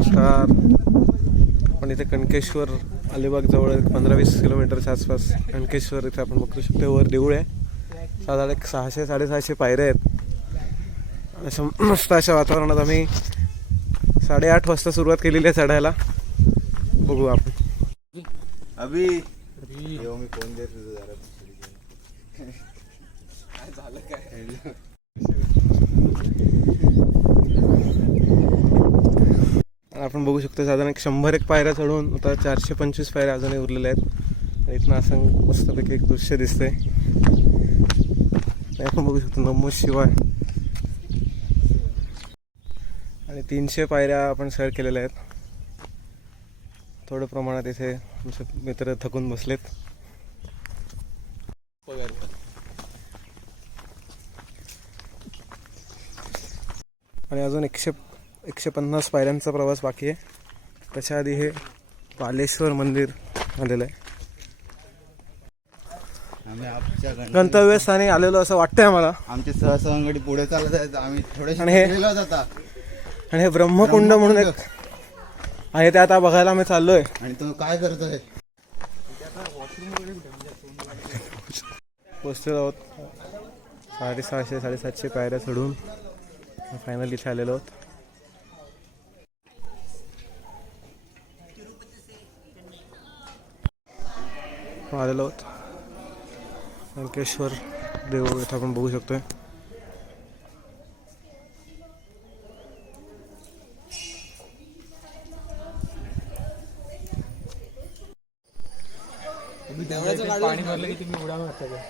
नमस्कार. आपण इथे कणकेश्वर अलिबाग जवळ एक पंधरा वीस किलोमीटरच्या आसपास कणकेश्वर इथे आपण बघू शकतो. वर देऊळ आहे. साधारण एक सहाशे साडेसहाशे पायऱ्या आहेत. अशा मस्त अशा वातावरणात आम्ही साडेआठ वाजता सुरुवात केलेली आहे चढायला. बघू आपण. अभि. मी फोन देत झालं काय? आपण बघू शकतो साधारण एक शंभर एक पायऱ्या चढून आता चारशे पंचवीस पायऱ्या अजूनही उरलेल्या आहेत. आणि इथनं असं मस्तपैकी एक दृश्य दिसतंय. आपण बघू शकतो नमो शिवाय. आणि तीनशे पायऱ्या आपण सर केलेल्या आहेत. थोड्या प्रमाणात इथे आमचे मित्र थकून बसलेत. आणि अजून एकशे एकशे पन्नास पायऱ्यांचा प्रवास बाकी आहे. त्याच्या आधी हे पालेश्वर मंदिर आलेलं आहे. गंतव्यस्थानी आलेलो असं वाटतंय मला आमचे सहसंगडी पुढे चालत आहेत आम्ही थोडेसे आणि हे- आणि हे ब्रह्मकुंड म्हणून एक आहे ते आता बघायला आम्ही चाललोय. आणि तो काय करतोय? पोचलेलो आहोत. साडेसहाशे साडेसातशे पायऱ्या चढून. फायनल इथे आलेलो आहोत. आलेलो आहोत. अंकेश्वर देऊळ इथं आपण बघू शकतोय. पाणी भरलं की तुम्ही उडा मारता का?